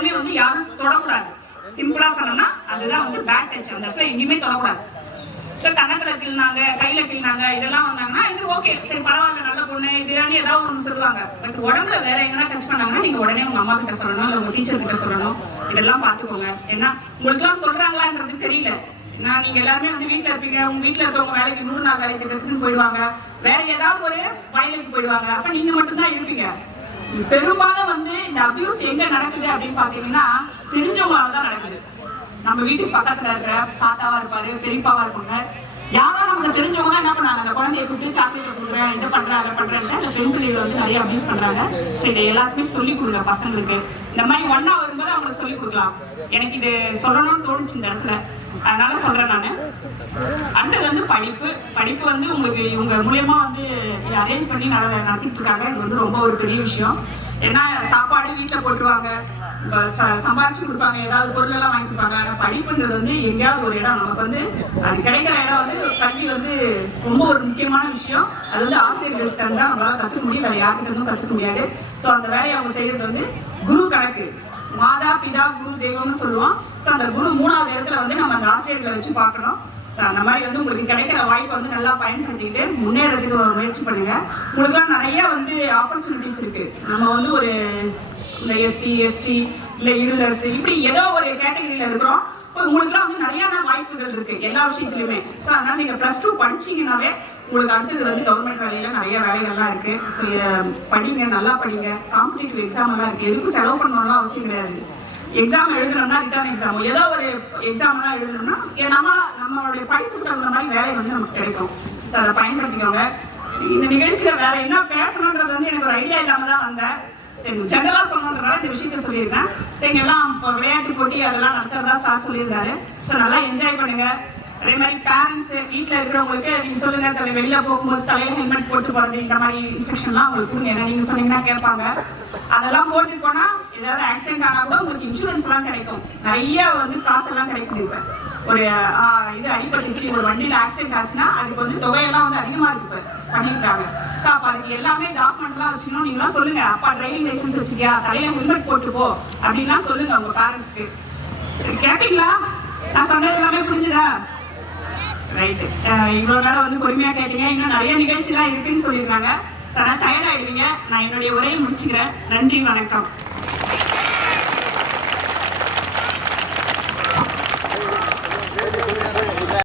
இடமே வந்து யாரும் தொடக்கூடாது. சிம்பிளா சொன்னோம்னா அதுதான் வந்து பேட் டச். அந்த இடத்துல எங்கேயுமே தொடக்கூடாது. ஸோ கணத்துல கிள்னாங்க, கையில கிள்னாங்க, இதெல்லாம் வந்தாங்கன்னா இது ஓகே, சரி பரவாயில்ல, நல்ல பொண்ணு, இது ஏதாவது ஒன்று சொல்லுவாங்க. பட் உடம்புல வேற எங்கன்னா டச் பண்ணாங்கன்னா நீங்க உடனே உங்க அம்மா கிட்ட சொல்லணும், இல்லை உங்க டீச்சர் கிட்ட சொல்லணும். இதெல்லாம் பார்த்துக்கோங்க. ஏன்னா உங்களுக்குலாம் சொல்றாங்களான்றது தெரியல. நான் நீங்க எல்லாருமே வந்து வீட்டுல இருப்பீங்க, உங்க வீட்டுல இருக்கவங்க வேலைக்கு 100 நாள் வேலை திட்டத்துக்குன்னு போயிடுவாங்க, வேற ஏதாவது ஒரு வயலுக்கு போயிடுவாங்க. அப்ப நீங்க மட்டும்தான் இருப்பீங்க. பெரும்பாலும் வந்து இந்த அபியூஸ் எங்க நடக்குது அப்படின்னு பாத்தீங்கன்னா தெரிஞ்சவங்களாலதான் நடக்குது. நம்ம வீட்டுக்கு பக்கத்துல இருக்கிற தாத்தாவா இருப்பாரு, பெரியப்பாவா இருப்பாங்க, யாரோ நமக்கு தெரிஞ்சவங்க தான் என்ன பண்ணாங்க, அந்த குழந்தைய கொடுத்து சாக்லேட் கொடுக்குறேன், இதை பண்றேன், அதை பண்றேன்ட்டு அந்த பெண் பிள்ளைகள் வந்து நிறைய அபியூஸ் பண்றாங்க. சரி, இதை எல்லாருக்குமே சொல்லி கொடுங்க பசங்களுக்கு. இந்த மாதிரி ஒன்னா வரும்போது அவங்களுக்கு சொல்லி கொடுக்கலாம். எனக்கு இது சொல்லணும்னு தோணுச்சு இந்த இடத்துல, அதனால சொல்றேன் நான். அடுத்தது வந்து படிப்பு வந்து உங்களுக்கு இவங்க மூலியமா வந்து அரேஞ்ச் பண்ணி நடத்திட்டு இருக்காங்க. இது வந்து ரொம்ப ஒரு பெரிய விஷயம். ஏன்னா சாப்பாடு வீட்டில் போட்டுருவாங்க, சம்பாரிச்சு கொடுப்பாங்க, ஏதாவது பொருள் எல்லாம் வாங்கி கொடுப்பாங்க. ஆனால் படிப்புன்றது வந்து எங்கேயாவது ஒரு இடம் நமக்கு வந்து அது கிடைக்கிற இடம் வந்து கல்வி வந்து ரொம்ப ஒரு முக்கியமான விஷயம். அது வந்து ஆசிரியர்கள்ட்ட தான் நம்மளால கற்றுக்க முடியும், வேற யார்கிட்ட இருந்தும் கற்றுக்க முடியாது. ஸோ அந்த வேலையை அவங்க செய்யறது வந்து குரு கணக்கு, மாதா பிதா குரு தெய்வம்னு சொல்லுவோம். ஸோ அந்த குரு 3வது இடத்துல வந்து நம்ம அந்த ஆசிரியர்களை வச்சு பார்க்கணும். ஸோ அந்த மாதிரி வந்து உங்களுக்கு கிடைக்கிற வாய்ப்பை வந்து நல்லா பயன்படுத்திக்கிட்டு முன்னேறதுக்கு முயற்சி பண்ணுங்க. உங்களுக்குலாம் நிறைய வந்து ஆப்பர்ச்சுனிட்டிஸ் இருக்கு. நம்ம வந்து ஒரு இந்த எஸ்சி எஸ்டி இல்லை இருளர்ஸ் இப்படி ஏதோ ஒரு கேட்டகரியில இருக்கிறோம். உங்களுக்குலாம் வந்து நிறைய வாய்ப்புகள் இருக்கு எல்லா விஷயத்துலையுமே. ஸோ அதனால நீங்க +2 படிச்சீங்கன்னாவே உங்களுக்கு அடுத்தது வந்து கவர்மெண்ட் வேலையில நிறைய வேலைகள்லாம் இருக்கு. ஸோ படிங்க, நல்லா படிங்க. காம்படிட்டிவ் எக்ஸாம் எல்லாம் இருக்கு, எதுக்கும் செலவு பண்ணணும்லாம் அவசியம் கிடையாது. எக்ஸாம் எழுதணும்னா ரிட்டர்ன் எக்ஸாம் ஏதோ ஒரு எக்ஸாம் எல்லாம் எழுதணும்னா நம்மளுடைய படிப்புக்கு தகுந்த மாதிரி வேலை வந்து நமக்கு கிடைக்கும். ஸோ அதை பயன்படுத்திக்கோங்க. இந்த நிகழ்ச்சியில வேற என்ன பேசணுன்றது வந்து எனக்கு ஒரு ஐடியா இல்லாம தான் வந்தேன். சரி, ஜெனரலா சொல்லணுன்றதால இந்த விஷயத்த சொல்லியிருக்கேன். சரி, எல்லாம் விளையாட்டு போட்டி அதெல்லாம் நடத்துறதா சார் சொல்லியிருந்தாரு. ஸோ நல்லா என்ஜாய் பண்ணுங்க. அதே மாதிரி பேரண்ட்ஸ் வீட்டில் இருக்கிறவங்களுக்கு நீங்க சொல்லுங்க, வெளியில போகும்போது தலையில ஹெல்மெட் போட்டு போறது, இந்த மாதிரி இன்ஸ்ட்ரக்ஷன்லாம் உங்களுக்கு கொடுங்க. ஏன்னா நீங்க சொன்னீங்கன்னா கேட்பாங்க. அதெல்லாம் போட்டு போனா ஏதாவது ஆக்சிடென்ட் ஆனா கூட உங்களுக்கு இன்சூரன்ஸ் எல்லாம் கிடைக்கும். நிறைய வந்து காசெல்லாம் கிடைக்குது. இப்ப ஒரு இது அடிபட்டுச்சு, ஒரு வண்டியில ஆக்சிடென்ட் ஆச்சுன்னா அதுக்கு வந்து தொகையெல்லாம் வந்து அதிகமா இருக்கு பண்ணிருக்காங்க. அப்ப அதுக்கு எல்லாமே டாக்குமெண்ட் எல்லாம் வச்சுக்கணும். நீங்களாம் சொல்லுங்க, அப்பா டிரைவிங் லைசன்ஸ் வச்சுக்கியா, தலையில ஹெல்மெட் போட்டு போ அப்படின்லாம் சொல்லுங்க உங்க பேரண்ட்ஸ்க்கு. சரி, கேட்டீங்களா? நான் சொன்னது எல்லாமே புரிஞ்சுதா? ரைட்டு. இவ்வளவு நேரம் வந்து பொறுமையா கேட்டீங்க. இன்னும் நிறைய நிகழ்ச்சி எல்லாம் இருக்குன்னு சொல்லியிருக்காங்க. டயர்ட் ஆயிடுவீங்க. நான் என்னுடைய உரையை முடிச்சுக்கிறேன். நன்றி, வணக்கம்.